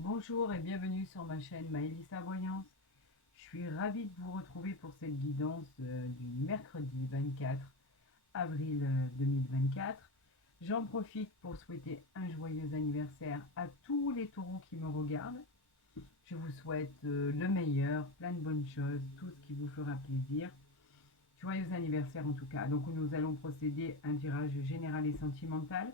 Bonjour et bienvenue sur ma chaîne Maëlissa Voyance. Je suis ravie de vous retrouver pour cette guidance du mercredi 24 avril 2024. J'en profite pour souhaiter un joyeux anniversaire à tous les taureaux qui me regardent. Je vous souhaite le meilleur, plein de bonnes choses, tout ce qui vous fera plaisir. Joyeux anniversaire en tout cas. Donc nous allons procéder à un tirage général et sentimental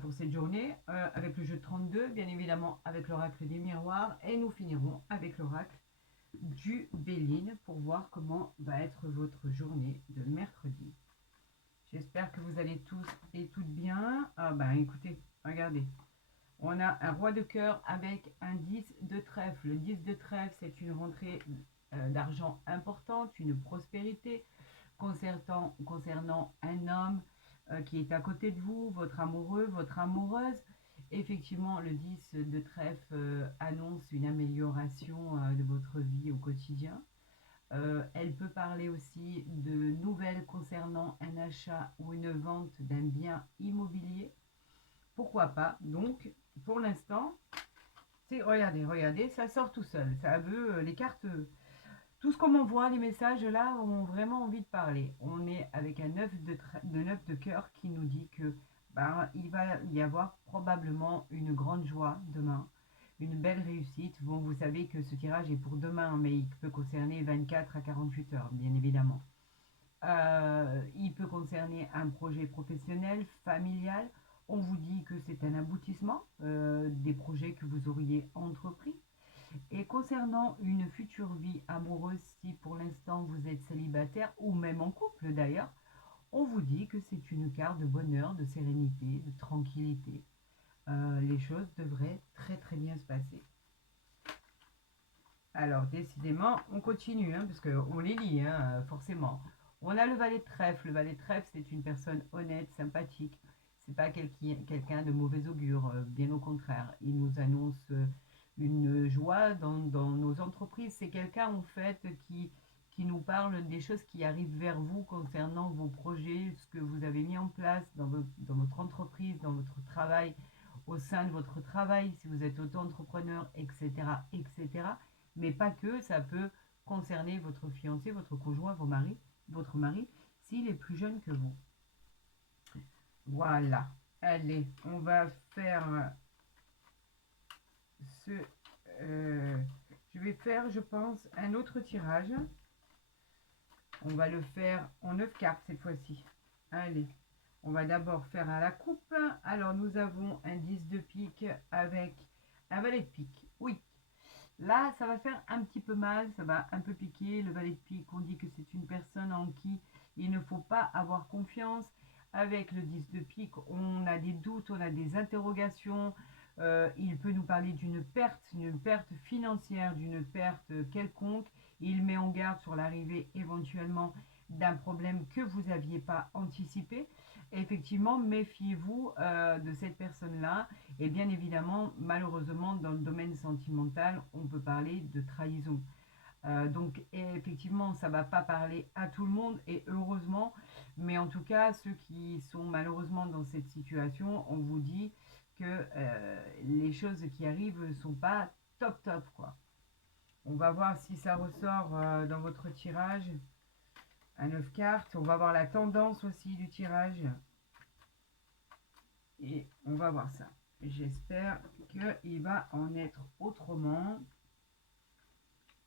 pour cette journée, avec le jeu de 32, bien évidemment avec l'oracle des miroirs, et nous finirons avec l'oracle du Béline pour voir comment va être votre journée de mercredi. J'espère que vous allez tous et toutes bien. Ah ben écoutez, regardez. On a un roi de cœur avec un 10 de trèfle. Le 10 de trèfle, c'est une rentrée d'argent importante, une prospérité concernant un homme qui est à côté de vous, votre amoureux, votre amoureuse. Effectivement, le 10 de trèfle annonce une amélioration de votre vie au quotidien. Elle peut parler aussi de nouvelles concernant un achat ou une vente d'un bien immobilier. Pourquoi pas? Donc, pour l'instant, regardez, ça sort tout seul. Ça veut, les cartes, tout ce qu'on m'envoie, les messages là, ont vraiment envie de parler. On est avec un 9 de cœur qui nous dit que il va y avoir probablement une grande joie demain, une belle réussite. Bon, vous savez que ce tirage est pour demain, mais il peut concerner 24 à 48 heures, bien évidemment. Il peut concerner un projet professionnel, familial. On vous dit que c'est un aboutissement des projets que vous auriez entrepris. Et concernant une future vie amoureuse, si pour l'instant vous êtes célibataire ou même en couple d'ailleurs, on vous dit que c'est une carte de bonheur, de sérénité, de tranquillité. Les choses devraient très très bien se passer. Alors décidément, on continue, hein, parce qu'on les lit, hein, forcément. On a le valet de trèfle. Le valet de trèfle, c'est une personne honnête, sympathique. C'est pas quelqu'un de mauvais augure, bien au contraire. Il nous annonce une joie dans nos entreprises. C'est quelqu'un en fait qui nous parle des choses qui arrivent vers vous concernant vos projets, ce que vous avez mis en place dans votre entreprise, dans votre travail, au sein de votre travail, si vous êtes auto-entrepreneur, etc., etc. Mais pas que, ça peut concerner votre fiancé, votre conjoint, votre mari, s'il est plus jeune que vous. Voilà. Allez, on va faire ce... je vais faire, je pense, un autre tirage. On va le faire en 9 cartes cette fois-ci. Allez, on va d'abord faire à la coupe. Alors, nous avons un 10 de pique avec un valet de pique. Oui, là, ça va faire un petit peu mal, ça va un peu piquer. Le valet de pique, on dit que c'est une personne en qui il ne faut pas avoir confiance. Avec le 10 de pique, on a des doutes, on a des interrogations. Il peut nous parler d'une perte financière, d'une perte quelconque. Il met en garde sur l'arrivée éventuellement d'un problème que vous n'aviez pas anticipé. Et effectivement, méfiez-vous de cette personne-là. Et bien évidemment, malheureusement, dans le domaine sentimental, on peut parler de trahison. Donc effectivement, ça ne va pas parler à tout le monde, et heureusement, mais en tout cas, ceux qui sont malheureusement dans cette situation, on vous dit que les choses qui arrivent ne sont pas top top, quoi. On va voir si ça ressort dans votre tirage à 9 cartes. On va voir la tendance aussi du tirage. Et on va voir ça. J'espère qu'il va en être autrement.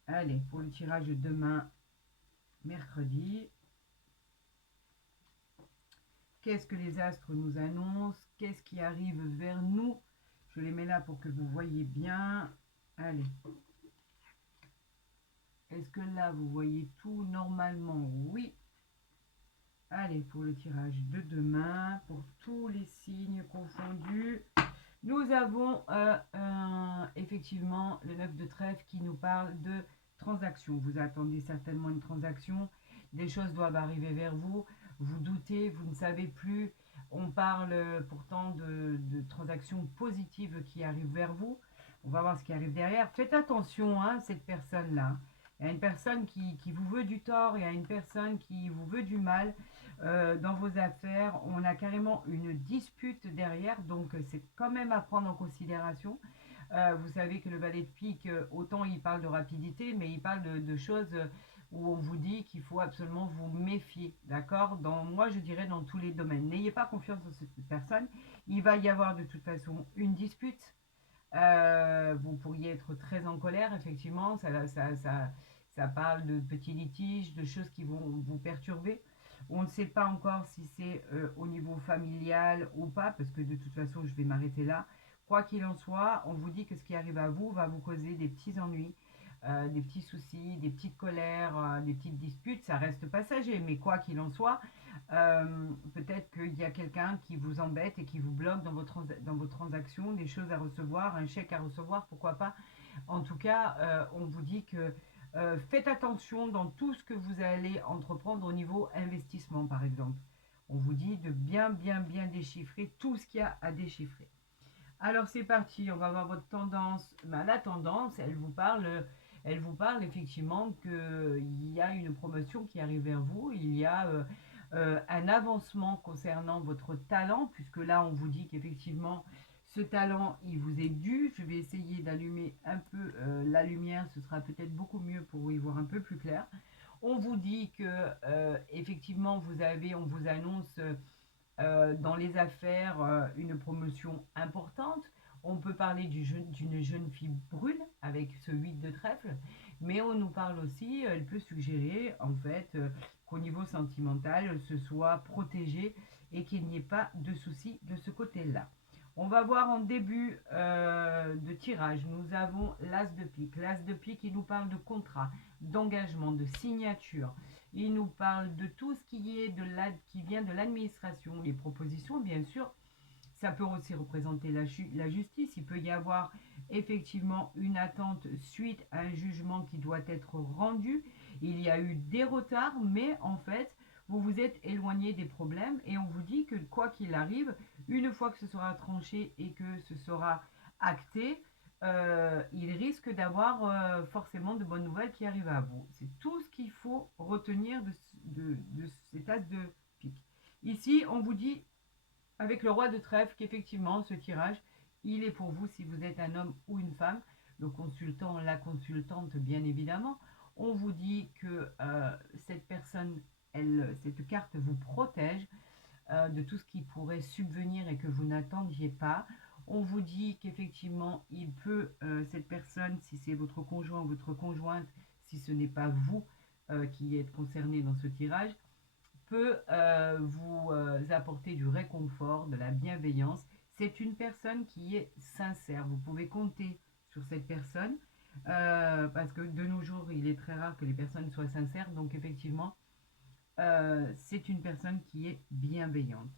Allez, pour le tirage de demain, mercredi. Qu'est-ce que les astres nous annoncent? Qu'est-ce qui arrive vers nous? Je les mets là pour que vous voyez bien. Allez. Est-ce que là, vous voyez tout normalement? Oui. Allez, pour le tirage de demain, pour tous les signes confondus, nous avons effectivement le 9 de trèfle qui nous parle de transaction. Vous attendez certainement une transaction, des choses doivent arriver vers vous, vous doutez, vous ne savez plus. On parle pourtant de transactions positives qui arrivent vers vous. On va voir ce qui arrive derrière. Faites attention, hein, cette personne-là. Il y a une personne qui vous veut du tort, il y a une personne qui vous veut du mal dans vos affaires. On a carrément une dispute derrière, donc c'est quand même à prendre en considération. Vous savez que le valet de pique, autant il parle de rapidité, mais il parle de choses où on vous dit qu'il faut absolument vous méfier, d'accord? Moi, je dirais dans tous les domaines. N'ayez pas confiance en cette personne. Il va y avoir de toute façon une dispute. Vous pourriez être très en colère, effectivement. Ça parle de petits litiges, de choses qui vont vous perturber. On ne sait pas encore si c'est au niveau familial ou pas, parce que de toute façon, je vais m'arrêter là. Quoi qu'il en soit, on vous dit que ce qui arrive à vous va vous causer des petits ennuis, des petits soucis, des petites colères, des petites disputes. Ça reste passager, mais quoi qu'il en soit, peut-être qu'il y a quelqu'un qui vous embête et qui vous bloque dans vos transactions, des choses à recevoir, un chèque à recevoir, pourquoi pas. En tout cas, on vous dit que faites attention dans tout ce que vous allez entreprendre au niveau investissement, par exemple. On vous dit de bien déchiffrer tout ce qu'il y a à déchiffrer. Alors c'est parti, on va voir votre tendance. La tendance, elle vous parle effectivement qu'il y a une promotion qui arrive vers vous, il y a un avancement concernant votre talent, puisque là on vous dit qu'effectivement ce talent il vous est dû. Je vais essayer d'allumer un peu la lumière, ce sera peut-être beaucoup mieux pour y voir un peu plus clair. On vous dit que effectivement on vous annonce dans les affaires une promotion importante. On peut parler d'une jeune fille brune avec ce 8 de trèfle, mais on nous parle aussi, elle peut suggérer en fait qu'au niveau sentimental, ce soit protégé et qu'il n'y ait pas de soucis de ce côté-là. On va voir en début de tirage, nous avons l'As de pique. L'As de pique, il nous parle de contrat, d'engagement, de signature. Il nous parle de tout ce qui vient de l'administration, les propositions, bien sûr. Ça peut aussi représenter la justice. Il peut y avoir effectivement une attente suite à un jugement qui doit être rendu. Il y a eu des retards, mais en fait, vous vous êtes éloigné des problèmes et on vous dit que quoi qu'il arrive, une fois que ce sera tranché et que ce sera acté, il risque d'avoir forcément de bonnes nouvelles qui arrivent à vous. C'est tout ce qu'il faut retenir de cet as de pique. Ici, on vous dit avec le roi de trèfle qu'effectivement ce tirage il est pour vous si vous êtes un homme ou une femme, le consultant, la consultante bien évidemment. On vous dit que cette personne, cette carte vous protège de tout ce qui pourrait subvenir et que vous n'attendiez pas. On vous dit qu'effectivement il peut, cette personne, si c'est votre conjoint ou votre conjointe, si ce n'est pas vous qui êtes concerné dans ce tirage, peut vous apporter du réconfort, de la bienveillance. C'est une personne qui est sincère. Vous pouvez compter sur cette personne parce que de nos jours, il est très rare que les personnes soient sincères. Donc effectivement, c'est une personne qui est bienveillante.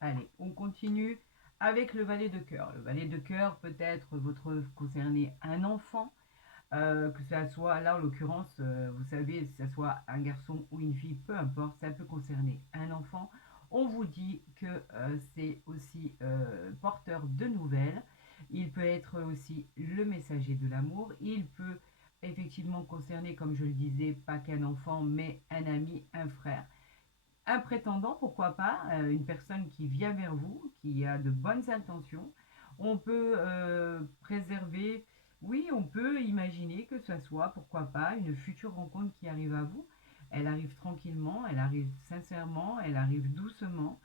Allez, on continue avec le valet de cœur. Le valet de cœur peut être concerné un enfant, que ça soit, là en l'occurrence, vous savez, que ça soit un garçon ou une fille, peu importe, ça peut concerner un enfant. On vous dit que c'est aussi porteur de nouvelles. Il peut être aussi le messager de l'amour. Il peut effectivement concerner, comme je le disais, pas qu'un enfant, mais un ami, un frère. Un prétendant, pourquoi pas, une personne qui vient vers vous, qui a de bonnes intentions. On peut préserver, oui, on peut imaginer que ce soit, pourquoi pas, une future rencontre qui arrive à vous. Elle arrive tranquillement, elle arrive sincèrement, elle arrive doucement.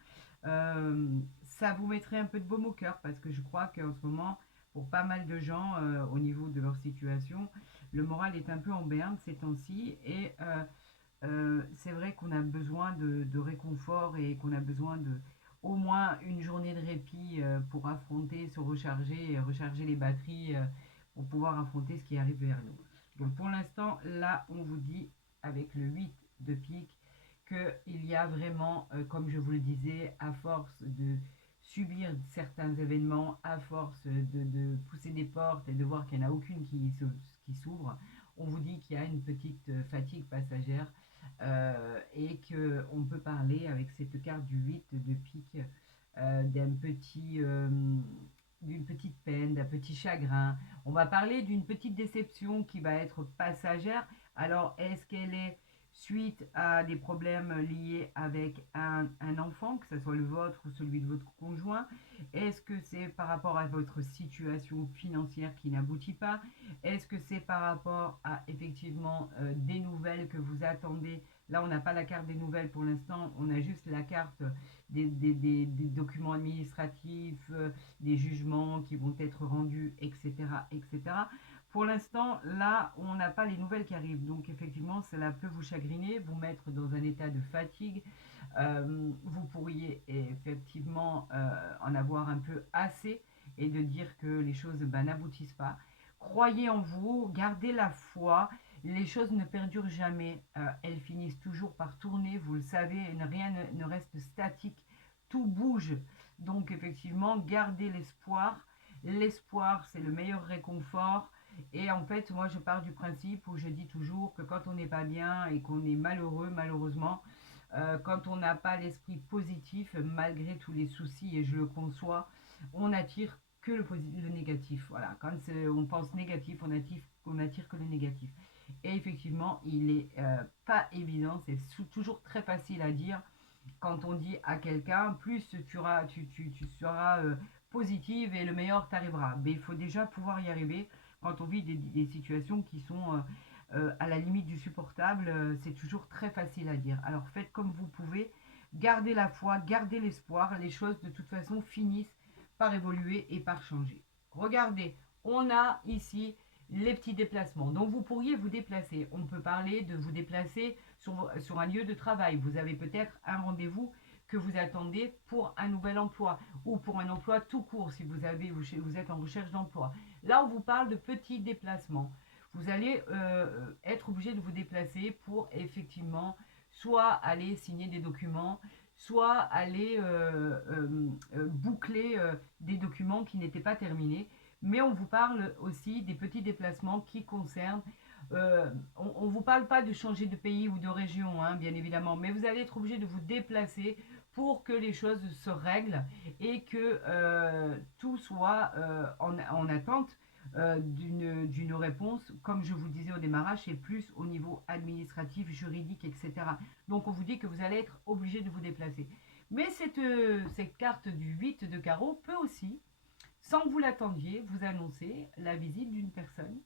Ça vous mettrait un peu de baume au cœur parce que je crois qu'en ce moment, pour pas mal de gens, au niveau de leur situation, le moral est un peu en berne ces temps-ci et c'est vrai qu'on a besoin de réconfort et qu'on a besoin de au moins une journée de répit pour affronter, se recharger, recharger les batteries pour pouvoir affronter ce qui arrive vers nous. Donc pour l'instant, là, on vous dit avec le 8 de pique qu'il y a vraiment, comme je vous le disais, à force de subir certains événements, à force de pousser des portes et de voir qu'il n'y en a aucune qui s'ouvre, on vous dit qu'il y a une petite fatigue passagère et qu'on peut parler avec cette carte du 8 de pique d'une petite peine, d'un petit chagrin. On va parler d'une petite déception qui va être passagère. Alors, est-ce qu'elle est suite à des problèmes liés avec un enfant, que ce soit le vôtre ou celui de votre conjoint? Est-ce que c'est par rapport à votre situation financière qui n'aboutit pas? Est-ce que c'est par rapport à effectivement des nouvelles que vous attendez? Là, on n'a pas la carte des nouvelles pour l'instant, on a juste la carte des documents administratifs, des jugements qui vont être rendus, etc., etc. Pour l'instant, là, on n'a pas les nouvelles qui arrivent. Donc, effectivement, cela peut vous chagriner, vous mettre dans un état de fatigue. Vous pourriez effectivement en avoir un peu assez et de dire que les choses n'aboutissent pas. Croyez en vous, gardez la foi. Les choses ne perdurent jamais. Elles finissent toujours par tourner. Vous le savez, rien ne reste statique. Tout bouge. Donc, effectivement, gardez l'espoir. L'espoir, c'est le meilleur réconfort. Et en fait, moi, je pars du principe où je dis toujours que quand on n'est pas bien et qu'on est malheureux, malheureusement, quand on n'a pas l'esprit positif, malgré tous les soucis, et je le conçois, on attire que le négatif. Voilà, quand on pense négatif, on attire que le négatif. Et effectivement, il n'est pas évident, c'est toujours très facile à dire quand on dit à quelqu'un, plus tu seras positive et le meilleur t'arrivera. Mais il faut déjà pouvoir y arriver quand on vit des situations qui sont à la limite du supportable. C'est toujours très facile à dire. Alors faites comme vous pouvez, gardez la foi, gardez l'espoir. Les choses de toute façon finissent par évoluer et par changer. Regardez, on a ici les petits déplacements. Donc vous pourriez vous déplacer. On peut parler de vous déplacer sur un lieu de travail. Vous avez peut-être un rendez-vous que vous attendez pour un nouvel emploi ou pour un emploi tout court si vous êtes en recherche d'emploi. Là, on vous parle de petits déplacements. Vous allez être obligé de vous déplacer pour effectivement soit aller signer des documents, soit aller boucler des documents qui n'étaient pas terminés. Mais on vous parle aussi des petits déplacements qui concernent on ne vous parle pas de changer de pays ou de région, hein, bien évidemment, mais vous allez être obligé de vous déplacer pour que les choses se règlent et que tout soit en attente d'une réponse, comme je vous le disais au démarrage, et plus au niveau administratif, juridique, etc. Donc on vous dit que vous allez être obligé de vous déplacer. Mais cette carte du 8 de carreau peut aussi, sans que vous l'attendiez, vous annoncer la visite d'une personne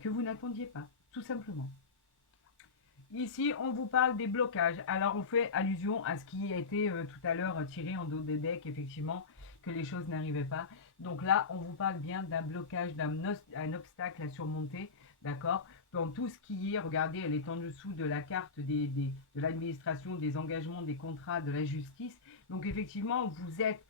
que vous n'attendiez pas, tout simplement. Ici, on vous parle des blocages. Alors, on fait allusion à ce qui a été tout à l'heure tiré en dos des decks, effectivement, que les choses n'arrivaient pas. Donc là, on vous parle bien d'un blocage, d'un obstacle à surmonter, d'accord? Dans tout ce qui est, regardez, elle est en dessous de la carte de l'administration, des engagements, des contrats, de la justice. Donc, effectivement, vous êtes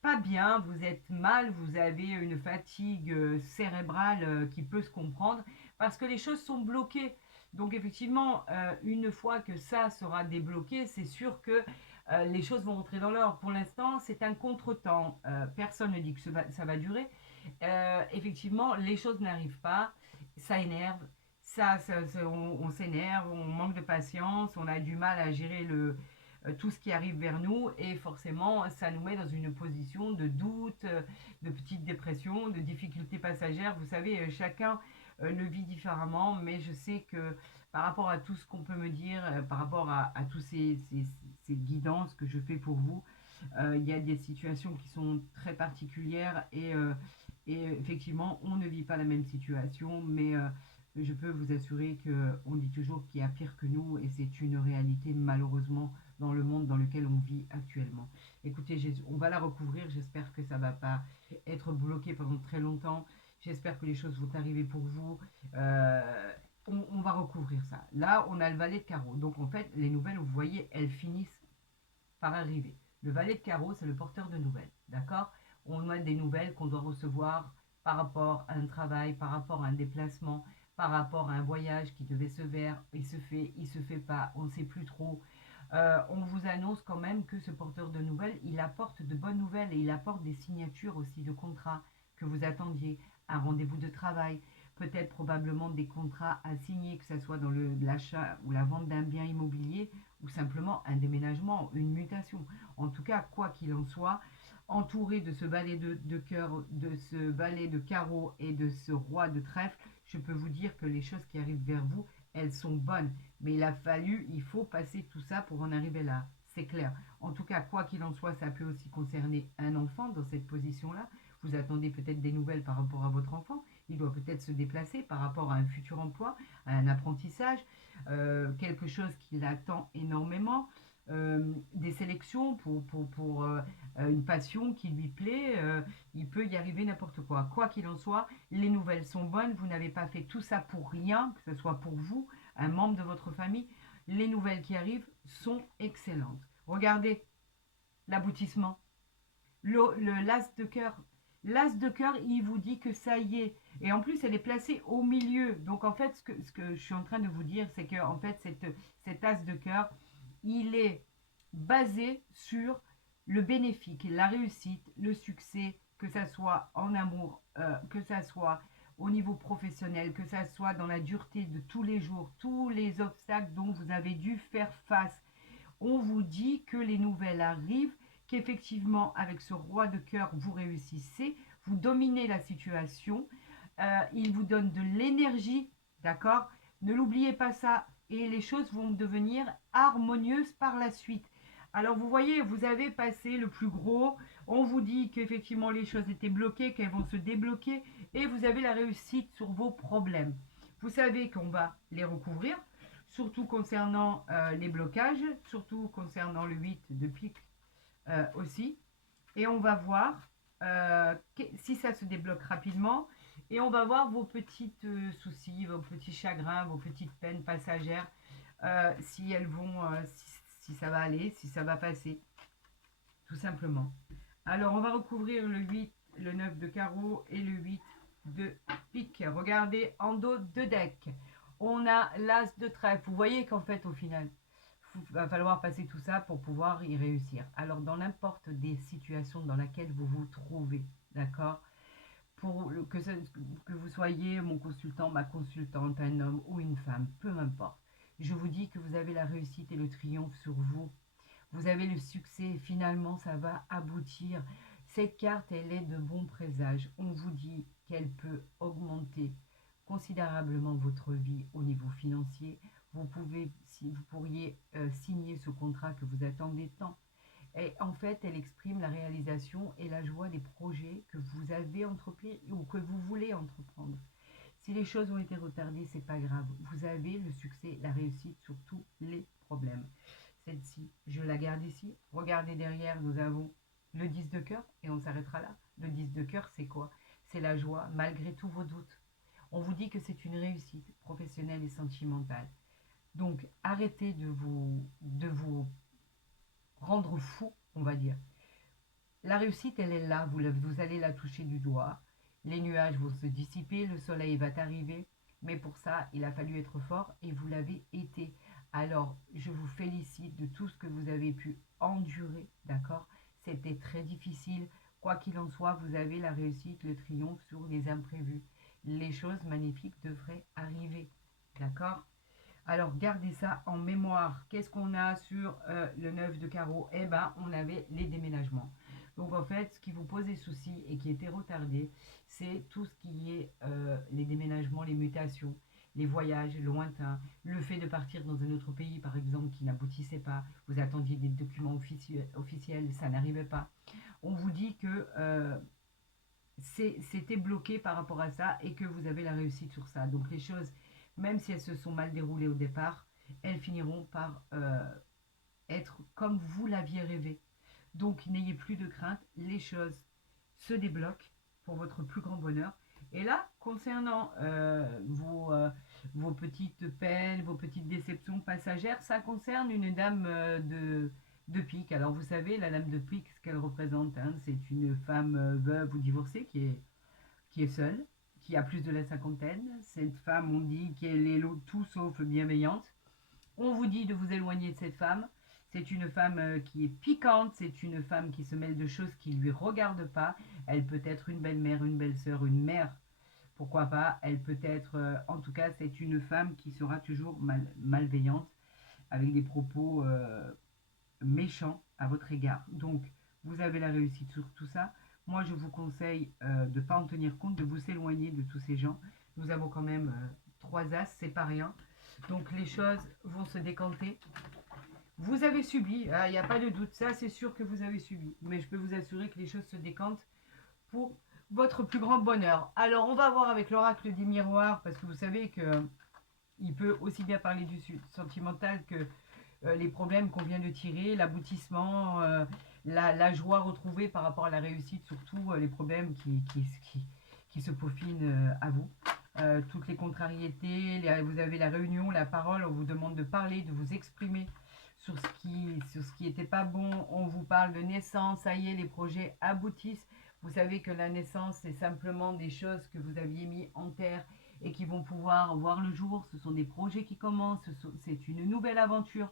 pas bien, vous êtes mal, vous avez une fatigue cérébrale qui peut se comprendre parce que les choses sont bloquées. Donc effectivement, une fois que ça sera débloqué, c'est sûr que les choses vont rentrer dans l'ordre. Pour l'instant, c'est un contretemps. Personne ne dit que ça va durer. Effectivement, les choses n'arrivent pas, ça énerve, on s'énerve, on manque de patience, on a du mal à gérer tout ce qui arrive vers nous et forcément ça nous met dans une position de doute, de petite dépression, de difficultés passagères. Vous savez, chacun le vit différemment, mais je sais que par rapport à tout ce qu'on peut me dire, par rapport à tous ces guidances que je fais pour vous, il y a des situations qui sont très particulières et effectivement on ne vit pas la même situation, mais je peux vous assurer qu'on dit toujours qu'il y a pire que nous et c'est une réalité malheureusement dans le monde dans lequel on vit actuellement. Écoutez, on va la recouvrir, j'espère que ça ne va pas être bloqué pendant très longtemps, j'espère que les choses vont arriver pour vous. On va recouvrir ça. Là, on a le valet de carreau. Donc en fait, les nouvelles, vous voyez, elles finissent par arriver. Le valet de carreau, c'est le porteur de nouvelles, d'accord? On a des nouvelles qu'on doit recevoir par rapport à un travail, par rapport à un déplacement, par rapport à un voyage qui devait se faire, il se fait pas, on ne sait plus trop. On vous annonce quand même que ce porteur de nouvelles, il apporte de bonnes nouvelles et il apporte des signatures aussi de contrats que vous attendiez, un rendez-vous de travail, peut-être probablement des contrats à signer, que ce soit dans l'achat ou la vente d'un bien immobilier ou simplement un déménagement, une mutation. En tout cas, quoi qu'il en soit, entouré de ce valet de cœur, de ce valet de carreau et de ce roi de trèfle, je peux vous dire que les choses qui arrivent vers vous, elles sont bonnes. Mais il faut passer tout ça pour en arriver là. C'est clair. En tout cas, quoi qu'il en soit, ça peut aussi concerner un enfant dans cette position-là. Vous attendez peut-être des nouvelles par rapport à votre enfant. Il doit peut-être se déplacer par rapport à un futur emploi, à un apprentissage, quelque chose qui l'attend énormément, des sélections pour une passion qui lui plaît. Il peut y arriver n'importe quoi. Quoi qu'il en soit, les nouvelles sont bonnes. Vous n'avez pas fait tout ça pour rien, que ce soit pour vous, un membre de votre famille. Les nouvelles qui arrivent sont excellentes. Regardez l'aboutissement. L'as de cœur. L'as de cœur, il vous dit que ça y est. Et en plus, elle est placée au milieu. Donc, en fait, ce que je suis en train de vous dire, c'est que en fait, cet as de cœur, il est basé sur le bénéfice, la réussite, le succès, que ça soit en amour, que ça soit au niveau professionnel, que ça soit dans la dureté de tous les jours, tous les obstacles dont vous avez dû faire face. On vous dit que les nouvelles arrivent, qu'effectivement, avec ce roi de cœur, vous réussissez, vous dominez la situation, il vous donne de l'énergie, d'accord? Ne l'oubliez pas ça, et les choses vont devenir harmonieuses par la suite. Alors vous voyez, vous avez passé le plus gros, on vous dit qu'effectivement les choses étaient bloquées, qu'elles vont se débloquer, et vous avez la réussite sur vos problèmes. Vous savez qu'on va les recouvrir, surtout concernant les blocages, surtout concernant le 8 de pique aussi. Et on va voir si ça se débloque rapidement. Et on va voir vos petits soucis, vos petits chagrins, vos petites peines passagères, si elles vont, si ça va aller, si ça va passer, tout simplement. Alors, on va recouvrir le 8, le 9 de carreau et le 8 de pique. Regardez, en dos de deck, on a l'as de trèfle. Vous voyez qu'en fait, au final, il va falloir passer tout ça pour pouvoir y réussir. Alors, dans n'importe des situations dans lesquelles vous vous trouvez, d'accord, que vous soyez mon consultant, ma consultante, un homme ou une femme, peu m'importe. Je vous dis que vous avez la réussite et le triomphe sur vous. Vous avez le succès, finalement ça va aboutir. Cette carte, elle est de bon présage. On vous dit qu'elle peut augmenter considérablement votre vie au niveau financier. Vous pourriez signer ce contrat que vous attendez tant. Et en fait, elle exprime la réalisation et la joie des projets que vous avez entrepris ou que vous voulez entreprendre. Si les choses ont été retardées, c'est pas grave. Vous avez le succès, la réussite sur tous les problèmes. Celle-ci, je la garde ici. Regardez derrière, nous avons le 10 de cœur et on s'arrêtera là. Le 10 de cœur, c'est quoi? C'est la joie malgré tous vos doutes. On vous dit que c'est une réussite professionnelle et sentimentale. Donc, arrêtez de vous rendre fou, on va dire. La réussite, elle est là, vous allez la toucher du doigt. Les nuages vont se dissiper, le soleil va arriver. Mais pour ça, il a fallu être fort et vous l'avez été. Alors, je vous félicite de tout ce que vous avez pu endurer, d'accord? C'était très difficile. Quoi qu'il en soit, vous avez la réussite, le triomphe sur les imprévus. Les choses magnifiques devraient arriver, d'accord? Alors, gardez ça en mémoire. Qu'est-ce qu'on a sur le 9 de carreau? Eh bien, on avait les déménagements. Donc, en fait, ce qui vous pose des soucis et qui était retardé, c'est tout ce qui est les déménagements, les mutations, les voyages lointains, le fait de partir dans un autre pays, par exemple, qui n'aboutissait pas. Vous attendiez des documents officiels, ça n'arrivait pas. On vous dit que c'était bloqué par rapport à ça et que vous avez la réussite sur ça. Donc, les choses, même si elles se sont mal déroulées au départ, elles finiront par être comme vous l'aviez rêvé. Donc n'ayez plus de crainte, les choses se débloquent pour votre plus grand bonheur. Et là, concernant vos petites peines, vos petites déceptions passagères, ça concerne une dame de pique. Alors vous savez, la dame de pique, ce qu'elle représente, hein, c'est une femme veuve ou divorcée qui est seule, qui a plus de la cinquantaine. Cette femme, on dit qu'elle est tout sauf bienveillante. On vous dit de vous éloigner de cette femme. C'est une femme qui est piquante, c'est une femme qui se mêle de choses qui ne lui regardent pas. Elle peut être une belle-mère, une belle-sœur, une mère, pourquoi pas. Elle peut être, en tout cas, c'est une femme qui sera toujours malveillante, avec des propos méchants à votre égard. Donc, vous avez la réussite sur tout ça. Moi, je vous conseille de ne pas en tenir compte, de vous éloigner de tous ces gens. Nous avons quand même 3 as, c'est pas rien. Donc les choses vont se décanter. Vous avez subi, il n'y a pas de doute, ça c'est sûr que vous avez subi. Mais je peux vous assurer que les choses se décantent pour votre plus grand bonheur. Alors on va voir avec l'oracle des miroirs, parce que vous savez que il peut aussi bien parler du sentimental que les problèmes qu'on vient de tirer, l'aboutissement, la joie retrouvée par rapport à la réussite, surtout les problèmes qui se peaufinent à vous. Toutes les contrariétés, vous avez la réunion, la parole, on vous demande de parler, de vous exprimer sur ce qui n'était pas bon. On vous parle de naissance, ça y est, les projets aboutissent. Vous savez que la naissance, c'est simplement des choses que vous aviez mis en terre et qui vont pouvoir voir le jour. Ce sont des projets qui commencent, c'est une nouvelle aventure.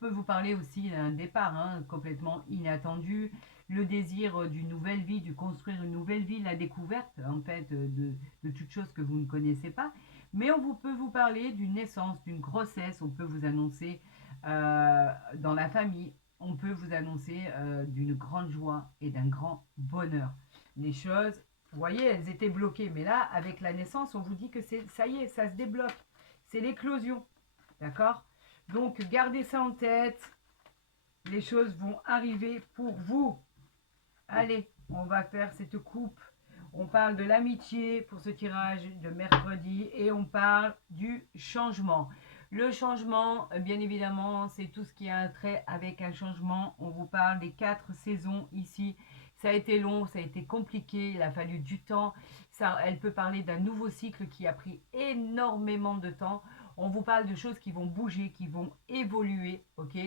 Peut vous parler aussi d'un départ complètement inattendu, le désir d'une nouvelle vie, de construire une nouvelle vie, la découverte en fait de toutes choses que vous ne connaissez pas. Mais peut vous parler d'une naissance, d'une grossesse, on peut vous annoncer dans la famille, on peut vous annoncer d'une grande joie et d'un grand bonheur. Les choses, vous voyez, elles étaient bloquées, mais là, avec la naissance, on vous dit que ça y est, ça se débloque. C'est l'éclosion, d'accord? Donc, gardez ça en tête. Les choses vont arriver pour vous. Allez, on va faire cette coupe. On parle de l'amitié pour ce tirage de mercredi et on parle du changement. Le changement, bien évidemment, c'est tout ce qui a un trait avec un changement. On vous parle des 4 saisons ici. Ça a été long, ça a été compliqué, il a fallu du temps. Elle peut parler d'un nouveau cycle qui a pris énormément de temps. On vous parle de choses qui vont bouger, qui vont évoluer, ok?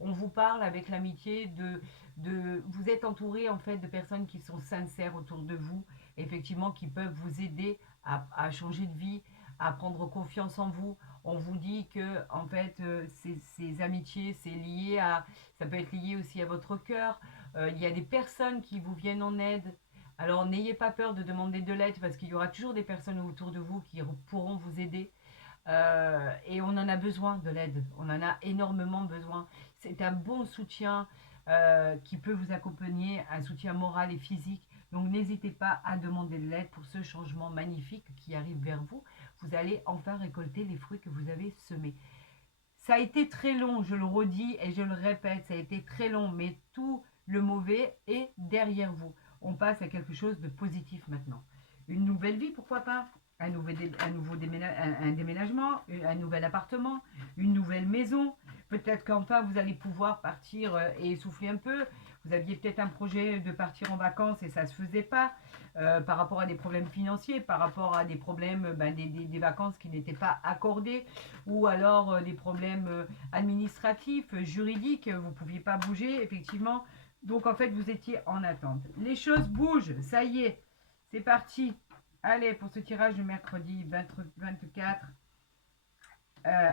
On vous parle avec l'amitié vous êtes entouré en fait de personnes qui sont sincères autour de vous, effectivement, qui peuvent vous aider à changer de vie, à prendre confiance en vous. On vous dit que en fait ces amitiés, ça peut être lié aussi à votre cœur. Il y a des personnes qui vous viennent en aide. Alors n'ayez pas peur de demander de l'aide parce qu'il y aura toujours des personnes autour de vous qui pourront vous aider. Et on en a besoin de l'aide, on en a énormément besoin. C'est un bon soutien qui peut vous accompagner, un soutien moral et physique. Donc n'hésitez pas à demander de l'aide pour ce changement magnifique qui arrive vers vous. Vous allez enfin récolter les fruits que vous avez semés. Ça a été très long, je le redis et je le répète, ça a été très long, mais tout le mauvais est derrière vous. On passe à quelque chose de positif maintenant. Une nouvelle vie, pourquoi pas? Un déménagement, un nouvel appartement, une nouvelle maison. Peut-être qu'enfin vous allez pouvoir partir et souffler un peu. Vous aviez peut-être un projet de partir en vacances et ça ne se faisait pas par rapport à des problèmes financiers, par rapport à des problèmes, des vacances qui n'étaient pas accordées, ou alors des problèmes administratifs, juridiques, vous ne pouviez pas bouger, effectivement. Donc en fait, vous étiez en attente. Les choses bougent, ça y est, c'est parti. Allez, pour ce tirage de mercredi 24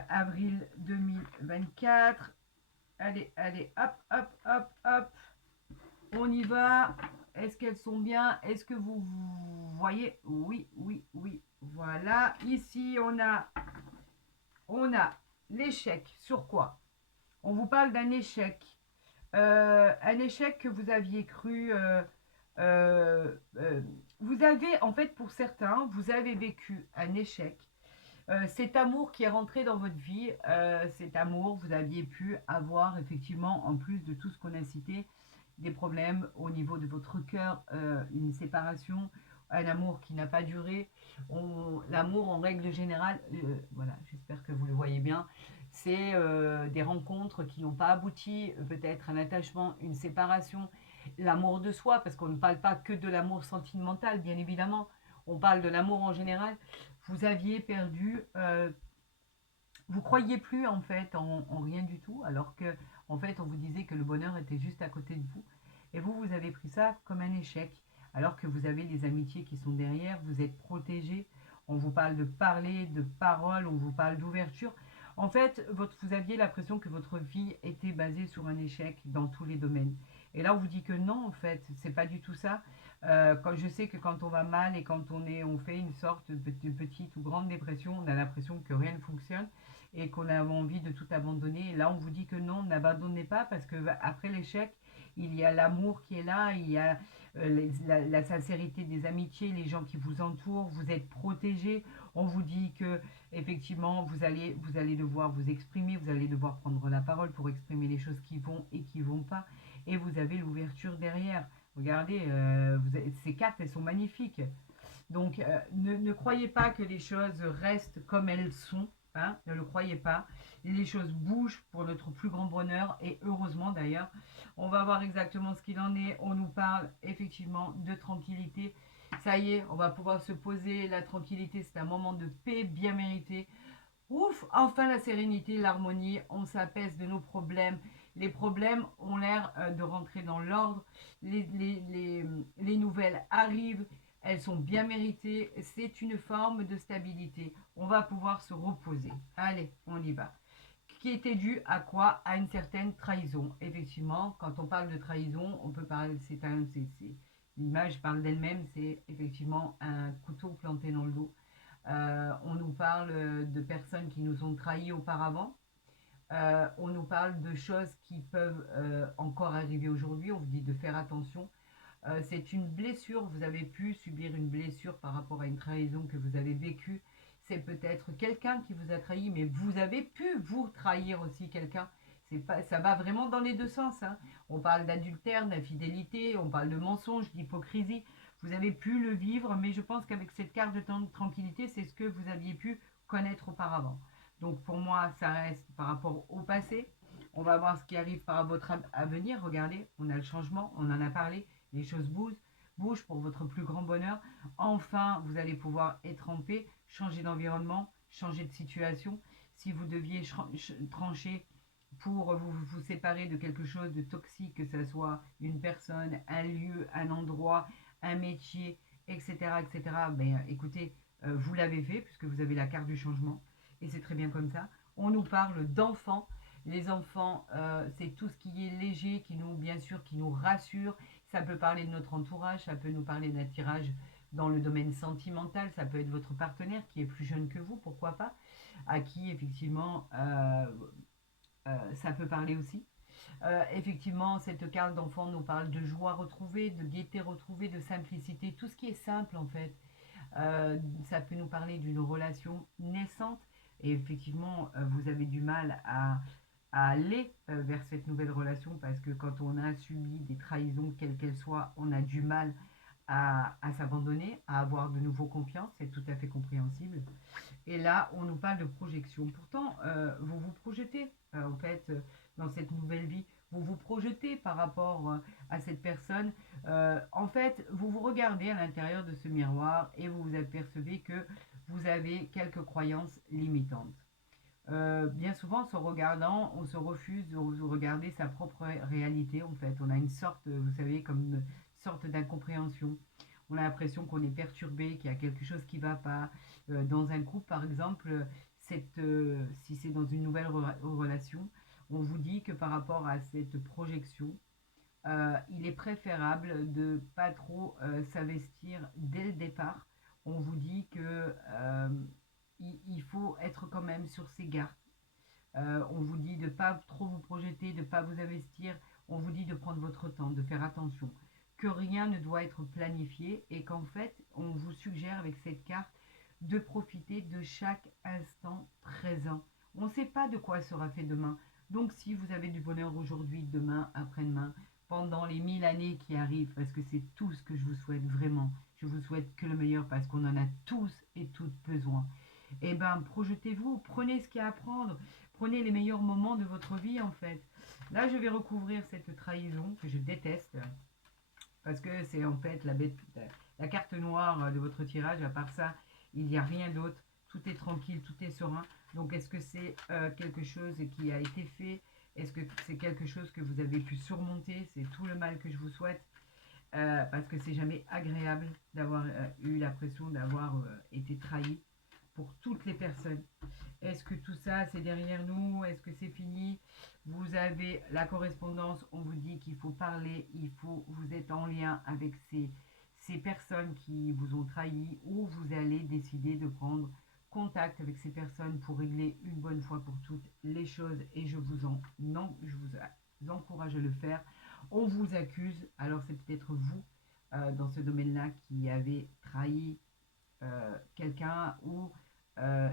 avril 2024. Allez, allez, hop, hop, hop, hop. On y va. Est-ce qu'elles sont bien? Est-ce que vous voyez? Oui, oui, oui. Voilà. Ici, on a l'échec. Sur quoi? On vous parle d'un échec. Un échec que vous aviez cru... vous avez, en fait, pour certains, vous avez vécu un échec. Cet amour qui est rentré dans votre vie, cet amour, vous aviez pu avoir, effectivement, en plus de tout ce qu'on a cité, des problèmes au niveau de votre cœur, une séparation, un amour qui n'a pas duré. L'amour, en règle générale, voilà, j'espère que vous le voyez bien, c'est des rencontres qui n'ont pas abouti, peut-être un attachement, une séparation, l'amour de soi, parce qu'on ne parle pas que de l'amour sentimental, bien évidemment, on parle de l'amour en général. Vous aviez perdu, vous croyiez plus en fait en rien du tout, alors que en fait on vous disait que le bonheur était juste à côté de vous, et vous avez pris ça comme un échec, alors que vous avez les amitiés qui sont derrière, vous êtes protégé. On vous parle de parler, de parole, on vous parle d'ouverture. En fait, vous aviez l'impression que votre vie était basée sur un échec dans tous les domaines. Et là, on vous dit que non, en fait, c'est pas du tout ça. Je sais que quand on va mal et quand on fait une sorte de petite ou grande dépression, on a l'impression que rien ne fonctionne et qu'on a envie de tout abandonner. Et là, on vous dit que non, n'abandonnez pas parce que après l'échec, il y a l'amour qui est là, il y a la sincérité des amitiés, les gens qui vous entourent, vous êtes protégés. On vous dit que effectivement vous allez devoir vous exprimer, vous allez devoir prendre la parole pour exprimer les choses qui vont et qui vont pas. Et vous avez l'ouverture derrière. Regardez, ces cartes, elles sont magnifiques. Donc, ne croyez pas que les choses restent comme elles sont. Hein, ne le croyez pas. Les choses bougent pour notre plus grand bonheur et heureusement d'ailleurs. On va voir exactement ce qu'il en est. On nous parle effectivement de tranquillité. Ça y est, on va pouvoir se poser. La tranquillité, c'est un moment de paix bien mérité. Ouf, enfin la sérénité, l'harmonie. On s'apaise de nos problèmes. Les problèmes ont l'air de rentrer dans l'ordre. Les nouvelles arrivent. Elles sont bien méritées. C'est une forme de stabilité. On va pouvoir se reposer. Allez, on y va. Qui était dû à quoi? À une certaine trahison. Effectivement, quand on parle de trahison, on peut parler, l'image parle d'elle-même, c'est effectivement un couteau planté dans le dos. On nous parle de personnes qui nous ont trahis auparavant. On nous parle de choses qui peuvent encore arriver aujourd'hui. On vous dit de faire attention. C'est une blessure. Vous avez pu subir une blessure par rapport à une trahison que vous avez vécue. C'est peut-être quelqu'un qui vous a trahi, mais vous avez pu vous trahir aussi quelqu'un. Ça va vraiment dans les deux sens. Hein. On parle d'adultère, d'infidélité, on parle de mensonge, d'hypocrisie. Vous avez pu le vivre, mais je pense qu'avec cette carte de tranquillité, c'est ce que vous aviez pu connaître auparavant. Donc pour moi, ça reste par rapport au passé. On va voir ce qui arrive par votre avenir. Regardez, on a le changement, on en a parlé. Les choses bougent pour votre plus grand bonheur. Enfin, vous allez pouvoir être en paix, changer d'environnement, changer de situation. Si vous deviez trancher pour vous séparer de quelque chose de toxique, que ce soit une personne, un lieu, un endroit, un métier, etc., etc., ben, écoutez, vous l'avez fait puisque vous avez la carte du changement et c'est très bien comme ça. On nous parle d'enfants. Les enfants, c'est tout ce qui est léger, qui nous, bien sûr, qui nous rassure. Ça peut parler de notre entourage, ça peut nous parler d'un tirage dans le domaine sentimental, ça peut être votre partenaire qui est plus jeune que vous, pourquoi pas, à qui effectivement ça peut parler aussi. Effectivement, cette carte d'enfant nous parle de joie retrouvée, de gaieté retrouvée, de simplicité, tout ce qui est simple en fait. Ça peut nous parler d'une relation naissante et effectivement, vous avez du mal à aller vers cette nouvelle relation parce que quand on a subi des trahisons, quelles qu'elles soient, on a du mal à s'abandonner, à avoir de nouveau confiance, c'est tout à fait compréhensible. Et là, on nous parle de projection. Pourtant, vous vous projetez, en fait, dans cette nouvelle vie. Vous vous projetez par rapport à cette personne. En fait, vous vous regardez à l'intérieur de ce miroir et vous vous apercevez que vous avez quelques croyances limitantes. Bien souvent, en se regardant, on se refuse de regarder sa propre réalité. En fait, on a une sorte, vous savez, comme une sorte d'incompréhension. On a l'impression qu'on est perturbé, qu'il y a quelque chose qui ne va pas. Dans un couple, par exemple, si c'est dans une nouvelle relation, on vous dit que par rapport à cette projection, il est préférable de ne pas trop s'investir dès le départ. On vous dit que il faut être quand même sur ses gardes. On vous dit de ne pas trop vous projeter, de ne pas vous investir. On vous dit de prendre votre temps, de faire attention, que rien ne doit être planifié et qu'en fait, on vous suggère avec cette carte de profiter de chaque instant présent. On ne sait pas de quoi sera fait demain. Donc si vous avez du bonheur aujourd'hui, demain, après-demain, pendant les 1000 années qui arrivent, parce que c'est tout ce que je vous souhaite vraiment, je vous souhaite que le meilleur parce qu'on en a tous et toutes besoin. Eh bien, projetez-vous, prenez ce qu'il y a à prendre, prenez les meilleurs moments de votre vie en fait. Là, je vais recouvrir cette trahison que je déteste, parce que c'est en fait la carte noire de votre tirage. À part ça, il n'y a rien d'autre. Tout est tranquille, tout est serein. Donc, est-ce que c'est quelque chose qui a été fait? Est-ce que c'est quelque chose que vous avez pu surmonter? C'est tout le mal que je vous souhaite. Parce que c'est jamais agréable d'avoir eu l'impression d'avoir été trahi pour toutes les personnes. Est-ce que tout ça, c'est derrière nous? Est-ce que c'est fini? Vous avez la correspondance, on vous dit qu'il faut parler, vous êtes en lien avec ces personnes qui vous ont trahi ou vous allez décider de prendre contact avec ces personnes pour régler une bonne fois pour toutes les choses et je vous encourage à le faire. On vous accuse, alors c'est peut-être vous dans ce domaine-là qui avait trahi quelqu'un ou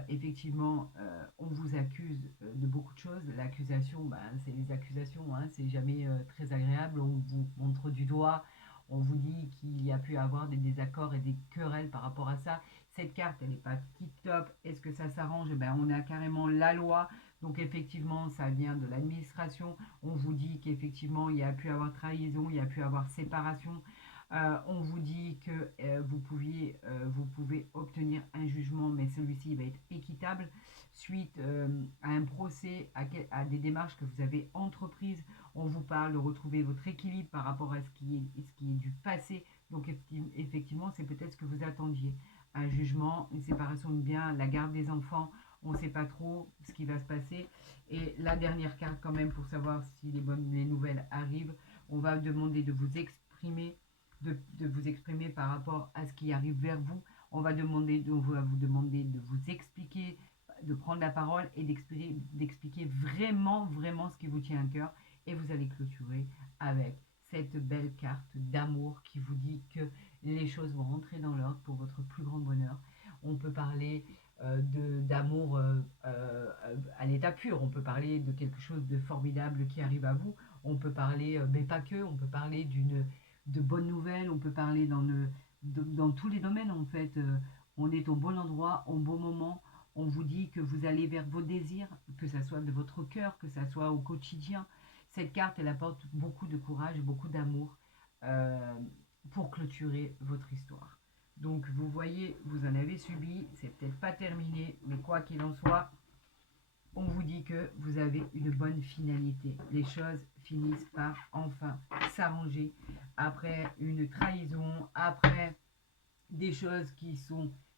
effectivement on vous accuse de beaucoup de choses. L'accusation, ben, c'est les accusations, hein, c'est jamais très agréable. On vous montre du doigt, on vous dit qu'il y a pu avoir des désaccords et des querelles par rapport à ça. Cette carte, elle n'est pas tip-top. Est-ce que ça s'arrange? Ben, on a carrément la loi. Donc effectivement, ça vient de l'administration. On vous dit qu'effectivement, il y a pu avoir trahison, il y a pu avoir séparation. On vous dit que vous pouvez obtenir un jugement, mais celui-ci va être équitable suite à un procès, à des démarches que vous avez entreprises. On vous parle de retrouver votre équilibre par rapport à ce qui est du passé. Donc effectivement, c'est peut-être ce que vous attendiez. Un jugement, une séparation de biens, la garde des enfants, on ne sait pas trop ce qui va se passer. Et la dernière carte quand même pour savoir si les nouvelles arrivent, on va demander de vous exprimer vous exprimer par rapport à ce qui arrive vers vous. On va vous demander de vous expliquer, de prendre la parole et d'expliquer vraiment, vraiment ce qui vous tient à cœur. Et vous allez clôturer avec cette belle carte d'amour qui vous dit que les choses vont rentrer dans l'ordre pour votre plus grand bonheur. On peut parler d'amour à l'état pur, on peut parler de quelque chose de formidable qui arrive à vous, on peut parler, mais pas que, on peut parler de bonnes nouvelles, on peut parler dans tous les domaines en fait. On est au bon endroit, au bon moment. On vous dit que vous allez vers vos désirs, que ça soit de votre cœur, que ça soit au quotidien. Cette carte, elle apporte beaucoup de courage, beaucoup d'amour euh, pour clôturer votre histoire. Donc vous voyez, vous en avez subi, c'est peut-être pas terminé, mais quoi qu'il en soit, on vous dit que vous avez une bonne finalité. Les choses finissent par enfin s'arranger après une trahison, après des choses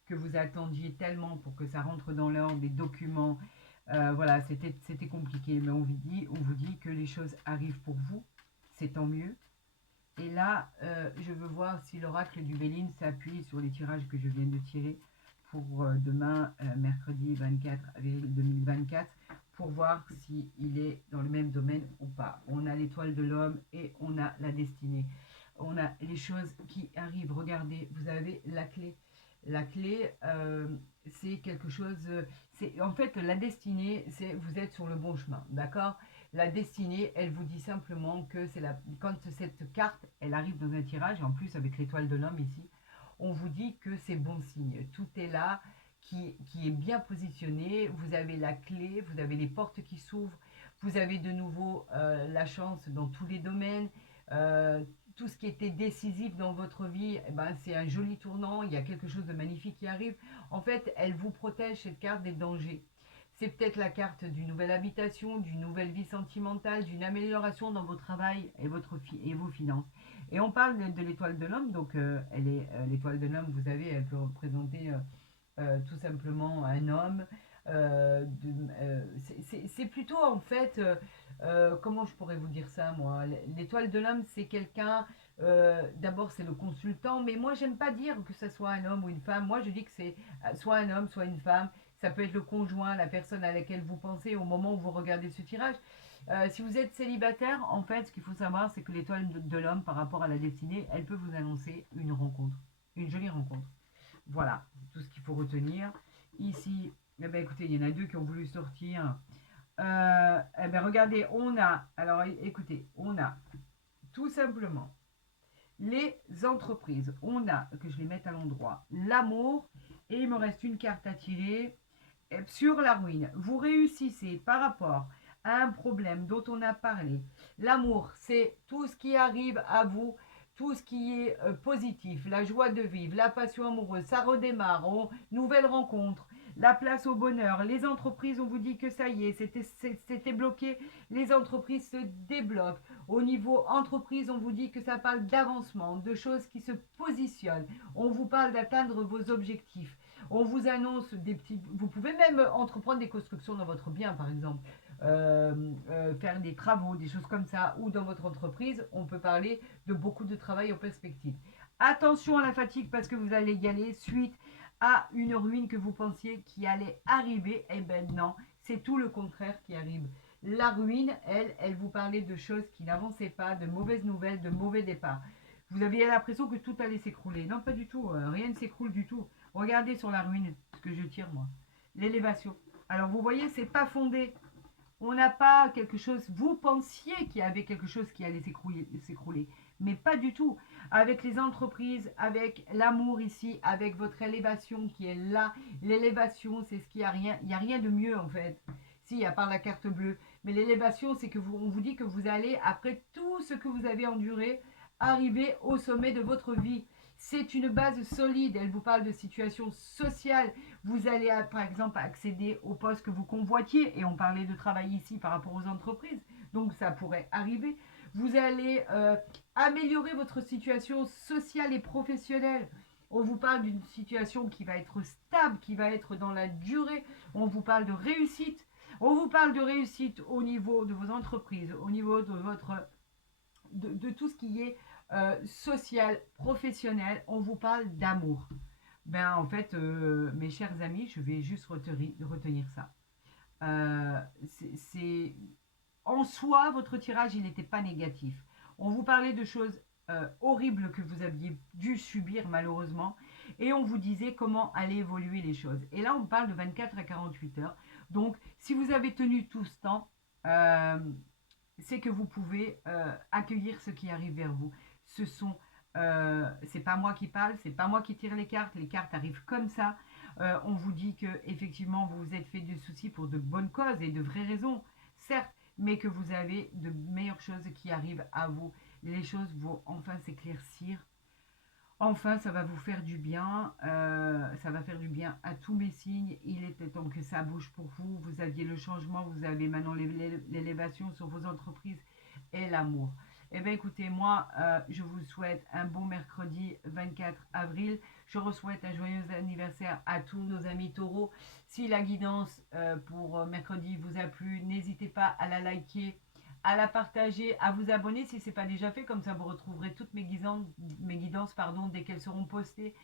que vous attendiez tellement pour que ça rentre dans l'ordre, des documents. Voilà, c'était compliqué, mais on vous dit que les choses arrivent pour vous, c'est tant mieux. Et là, je veux voir si l'oracle du Béline s'appuie sur les tirages que je viens de tirer pour demain, mercredi 24 avril 2024, pour voir s'il est dans le même domaine ou pas. On a l'étoile de l'homme et on a la destinée. On a les choses qui arrivent. Regardez, vous avez la clé. La clé, c'est quelque chose... en fait, la destinée, c'est vous êtes sur le bon chemin, d'accord? La destinée, elle vous dit simplement que quand cette carte, elle arrive dans un tirage, et en plus avec l'étoile de l'homme ici, on vous dit que c'est bon signe. Tout est là, qui est bien positionné. Vous avez la clé, vous avez les portes qui s'ouvrent, vous avez de nouveau la chance dans tous les domaines. Tout ce qui était décisif dans votre vie, eh ben, c'est un joli tournant, il y a quelque chose de magnifique qui arrive. En fait, elle vous protège, cette carte, des dangers. C'est peut-être la carte d'une nouvelle habitation, d'une nouvelle vie sentimentale, d'une amélioration dans votre travail et vos finances. Et on parle de l'étoile de l'homme, donc l'étoile de l'homme, vous savez, elle peut représenter tout simplement un homme. C'est plutôt en fait, comment je pourrais vous dire ça moi? L'étoile de l'homme, c'est quelqu'un, d'abord c'est le consultant, mais moi j'aime pas dire que ce soit un homme ou une femme. Moi je dis que c'est soit un homme, soit une femme. Ça peut être le conjoint, la personne à laquelle vous pensez au moment où vous regardez ce tirage. Si vous êtes célibataire, en fait, ce qu'il faut savoir, c'est que l'étoile de l'homme, par rapport à la destinée, elle peut vous annoncer une rencontre, une jolie rencontre. Voilà, c'est tout ce qu'il faut retenir. Ici, eh ben, écoutez, il y en a deux qui ont voulu sortir. Eh ben, regardez, alors écoutez, on a tout simplement les entreprises. On a, que je les mette à l'endroit, l'amour, et il me reste une carte à tirer sur la ruine. Vous réussissez par rapport à un problème dont on a parlé. L'amour, c'est tout ce qui arrive à vous, tout ce qui est positif, la joie de vivre, la passion amoureuse, ça redémarre, nouvelle rencontre, la place au bonheur. Les entreprises, on vous dit que ça y est, c'était bloqué, les entreprises se débloquent. Au niveau entreprise, on vous dit que ça parle d'avancement, de choses qui se positionnent. On vous parle d'atteindre vos objectifs. On vous annonce des petits... Vous pouvez même entreprendre des constructions dans votre bien, par exemple. Faire des travaux, des choses comme ça. Ou dans votre entreprise, on peut parler de beaucoup de travail en perspective. Attention à la fatigue parce que vous allez y aller suite à une ruine que vous pensiez qui allait arriver. Eh ben non, c'est tout le contraire qui arrive. La ruine, elle vous parlait de choses qui n'avançaient pas, de mauvaises nouvelles, de mauvais départs. Vous aviez l'impression que tout allait s'écrouler. Non, pas du tout. Rien ne s'écroule du tout. Regardez sur la ruine, ce que je tire moi. L'élévation. Alors vous voyez, c'est pas fondé. On n'a pas quelque chose. Vous pensiez qu'il y avait quelque chose qui allait s'écrouler, mais pas du tout. Avec les entreprises, avec l'amour ici, avec votre élévation qui est là. L'élévation, c'est ce qu'il y a rien. Il n'y a rien de mieux en fait. Si, à part la carte bleue. Mais l'élévation, c'est que on vous dit que vous allez, après tout ce que vous avez enduré, arriver au sommet de votre vie. C'est une base solide. Elle vous parle de situation sociale. Vous allez, par exemple, accéder au poste que vous convoitiez. Et on parlait de travail ici par rapport aux entreprises. Donc, ça pourrait arriver. Vous allez améliorer votre situation sociale et professionnelle. On vous parle d'une situation qui va être stable, qui va être dans la durée. On vous parle de réussite. On vous parle de réussite au niveau de vos entreprises, au niveau de votre de tout ce qui est social, professionnel. On vous parle d'amour. Ben en fait, mes chers amis, je vais juste retenir ça. C'est en soi, votre tirage, il n'était pas négatif. On vous parlait de choses horribles que vous aviez dû subir malheureusement, et on vous disait comment allaient évoluer les choses. Et là, on parle de 24 à 48 heures. Donc, si vous avez tenu tout ce temps, c'est que vous pouvez accueillir ce qui arrive vers vous. Ce sont, c'est pas moi qui parle, c'est pas moi qui tire les cartes arrivent comme ça. On vous dit que effectivement vous vous êtes fait du souci pour de bonnes causes et de vraies raisons, certes, mais que vous avez de meilleures choses qui arrivent à vous. Les choses vont enfin s'éclaircir. Enfin, ça va vous faire du bien, ça va faire du bien à tous mes signes. Il était temps que ça bouge pour vous. Vous aviez le changement, vous avez maintenant l'élévation sur vos entreprises et l'amour. Eh bien, écoutez, moi, je vous souhaite un bon mercredi 24 avril. Je souhaite un joyeux anniversaire à tous nos amis taureaux. Si la guidance pour mercredi vous a plu, n'hésitez pas à la liker, à la partager, à vous abonner si ce n'est pas déjà fait, comme ça vous retrouverez toutes mes guidances dès qu'elles seront postées.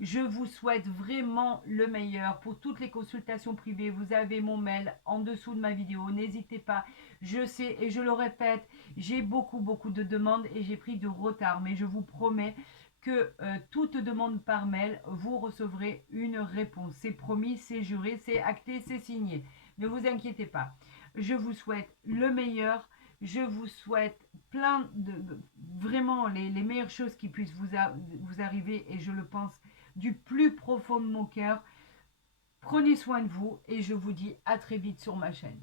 Je vous souhaite vraiment le meilleur pour toutes les consultations privées. Vous avez mon mail en dessous de ma vidéo, n'hésitez pas. Je sais et je le répète, j'ai beaucoup de demandes et j'ai pris de retard, mais je vous promets que toute demande par mail, vous recevrez une réponse. C'est promis, c'est juré, c'est acté, c'est signé. Ne vous inquiétez pas. Je vous souhaite le meilleur. Je vous souhaite vraiment les meilleures choses qui puissent vous arriver, et je le pense du plus profond de mon cœur. Prenez soin de vous et je vous dis à très vite sur ma chaîne.